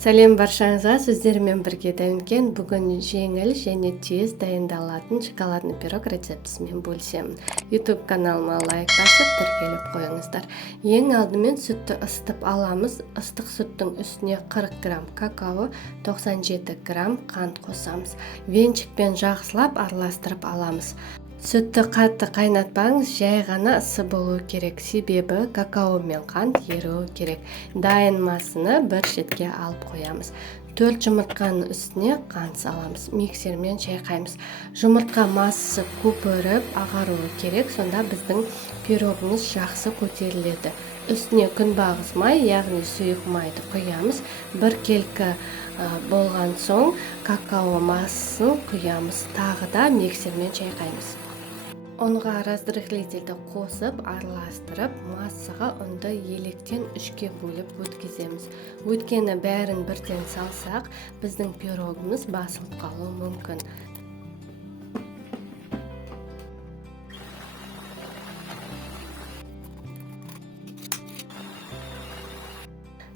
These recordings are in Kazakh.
Сәлем баршаңызға, сөздермен бірге дайынкен бүгін жеңіл және тез дайындалатын шоколадный пирог рецептісімен бөлісемін. YouTube каналыма лайк басып тіркеліп қойыңыздар. Ең алдымен сүтті ысытып аламыз. Ыстық сүттің үстіне 40 грамм какао, 97 грамм қант қосамыз. Венчикпен жақсылап араластырып аламыз. Сүтті қатты қайнатпаңыз, жай ғана ысы болу керек, себебі какао мен қант еруі керек. Дайын массаны бір шетке алып қоямыз. 4 жұмыртқаның үстіне қант саламыз, миксермен шайқаймыз. Жұмыртқа массасы көпіріп ағаруы керек, сонда біздің пирогымыз жақсы көтеріледі. Үстіне күнбағыс май, яғни сұйық майды құямыз. Бір келкі болған соң какао массасын құямыз, тағы да миксермен шайқаймыз. Онға раздражителді қосып, араластырып, массаға ұнды електен 3-ке бөліп өткіземіз. Өткені бәрін бірден салсақ, біздің пирогымыз басылып қалуы мүмкін.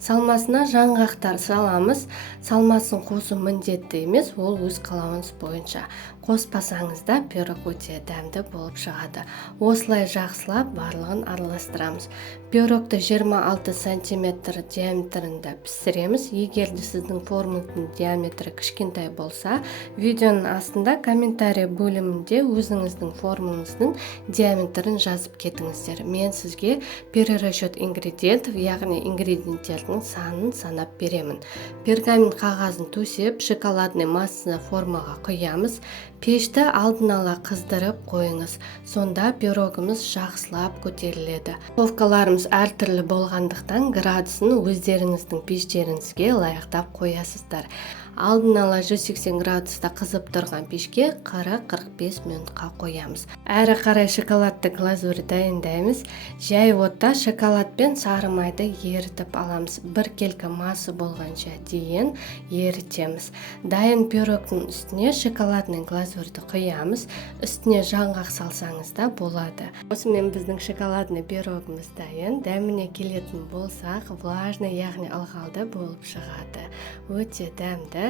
Салмасына жаңғақтар саламыз. Салмасын қосу міндетті емес, ол өз қалауыңыз бойынша. Қоспасаңыз да пирог өте дәмді болып шығады. Осылай жақсылап барлығын араластырамыз. Пирогты 26 см диаметрінде пісіреміз. Егер де сіздің формаңыздың диаметрі кішкентай болса, видеоның астында комментарий бөлімінде өзіңіздің формаңыздың диаметрін жазып кетіңіздер. Мен сізге перерасчет ингредиентов, яғни ингредиенттердің санын санап беремін. Пергамент қағазын төсеп, шоколадный массаны формаға құямыз. Пешті алдын ала қыздырып қойыңыз. Сонда пирогымыз жақсылап көтеріледі. Духовкаларымыз әртүрлі болғандықтан градусын өздеріңіздің пештеріңізге лайықтап қоясыздар. Алдын ала 180 градуста қызып тұрған пешке 40-45 минутқа қоямыз. Әрі қарай шоколадты глазурь дайындаймыз. Жай отта шоколад пен сары майды ерітіп аламыз. Бір келкі масса болғанша дейін ерітеміз. Дайын пирогтың үстіне шоколадный глазурьді құямыз. Үстіне жаңғақ салсаңыз да болады. Осымен біздің шоколадный пирогымыз дайын. Дәміне келетін болсақ, влажный, яғни ылғалды болып шығады. Өте дәмді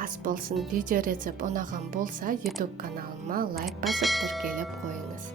ас болсын. Видео рецепт ұнаған болса, YouTube каналыма лайк басып тіркеліп қойыңыз.